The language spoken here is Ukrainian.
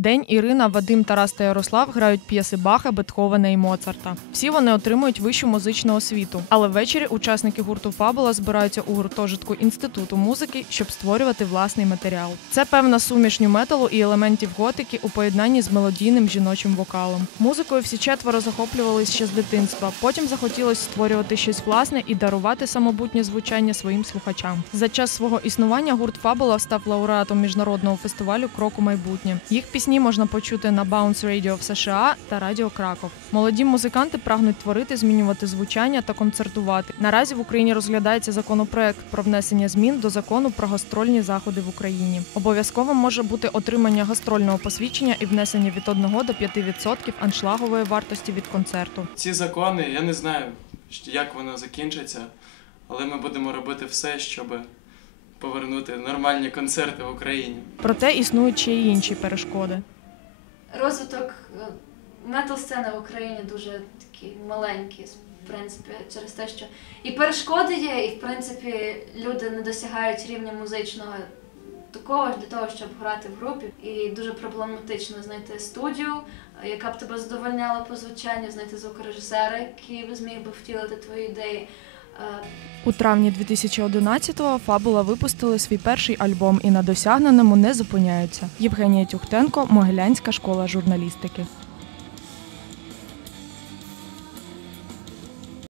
Вдень Ірина, Вадим, Тарас та Ярослав грають п'єси Баха, Бетховена і Моцарта. Всі вони отримують вищу музичну освіту. Але ввечері учасники гурту Фабула збираються у гуртожитку інституту музики, щоб створювати власний матеріал. Це певна суміш нью-металу і елементів готики у поєднанні з мелодійним жіночим вокалом. Музикою всі четверо захоплювались ще з дитинства. Потім захотілося створювати щось власне і дарувати самобутнє звучання своїм слухачам. За час свого існування гурт Фабула став лауреатом міжнародного фестивалю Крок у майбутнє. Їх пісні можна почути на Bounce Radio в США та Радіо Краков. Молоді музиканти прагнуть творити, змінювати звучання та концертувати. Наразі в Україні розглядається законопроект про внесення змін до закону про гастрольні заходи в Україні. Обов'язково може бути отримання гастрольного посвідчення і внесення від 1 до 5% аншлагової вартості від концерту. Ці закони, я не знаю, як воно закінчиться, але ми будемо робити все, щоб повернути нормальні концерти в Україні. Проте існують ще й інші перешкоди. Розвиток метал сцени в Україні дуже такий маленький, в принципі, через те, що і перешкоди є, і в принципі люди не досягають рівня музичного такого для того, щоб грати в групі. І дуже проблематично знайти студію, яка б тебе задовольняла по звучанню, знайти звукорежисера, який би зміг би втілити твої ідеї. У травні 2011-го Фабула випустили свій перший альбом і на досягненому не зупиняються. Євгенія Тюхтенко, Могилянська школа журналістики.